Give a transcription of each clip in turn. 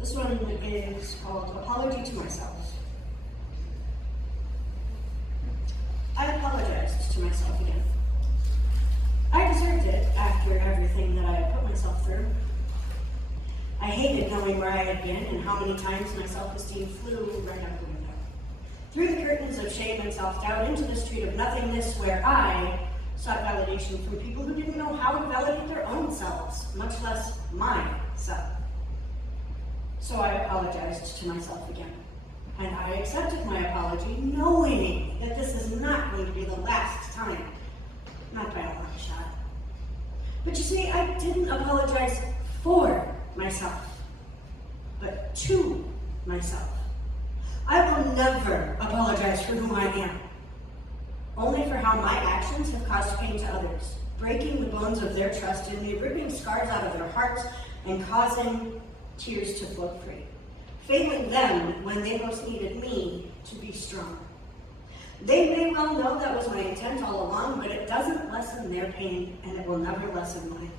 This one is called Apology to Myself. I apologized to myself again. I deserved it after everything that I had put myself through. I hated knowing where I had been and how many times my self-esteem flew right out the window. Through the curtains of shame and self-doubt into the street of nothingness where I sought validation from people who didn't know how to validate their own selves, much less my self. So I apologized to myself again. And I accepted my apology, knowing that this is not going to be the last time. Not by a long shot. But you see, I didn't apologize for myself, but to myself. I will never apologize for who I am, only for how my actions have caused pain to others, breaking the bones of their trust in me, ripping scars out of their hearts, and causing tears to flow free, failing them when they most needed me to be strong. They may well know that was my intent all along, but it doesn't lessen their pain, and it will never lessen mine.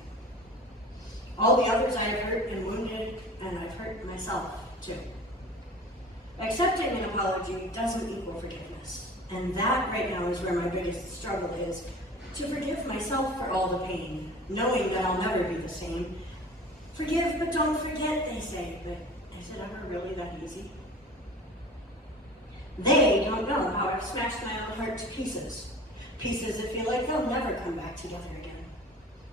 All the others I have hurt and wounded, and I've hurt myself too. Accepting an apology doesn't equal forgiveness, and that right now is where my biggest struggle is, to forgive myself for all the pain, knowing that I'll never be the same. Forgive, but don't forget, they say, but is it ever really that easy? They don't know how I've smashed my own heart to pieces. Pieces that feel like they'll never come back together again.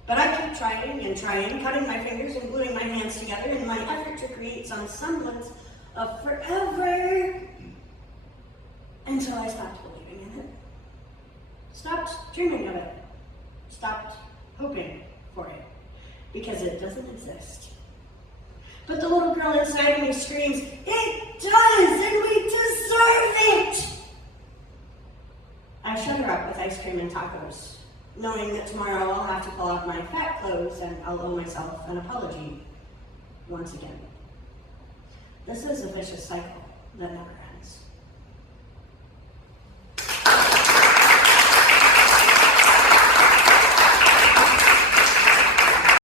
But I keep trying and trying, cutting my fingers and gluing my hands together in my effort to create some semblance of forever, until I stopped believing in it. Stopped dreaming of it. Stopped hoping for it. Because it doesn't exist. But the little girl inside of me screams, "It does, and we deserve it!" I shut her up with ice cream and tacos, knowing that tomorrow I'll have to pull out my fat clothes and I'll owe myself an apology once again. This is a vicious cycle that never ends.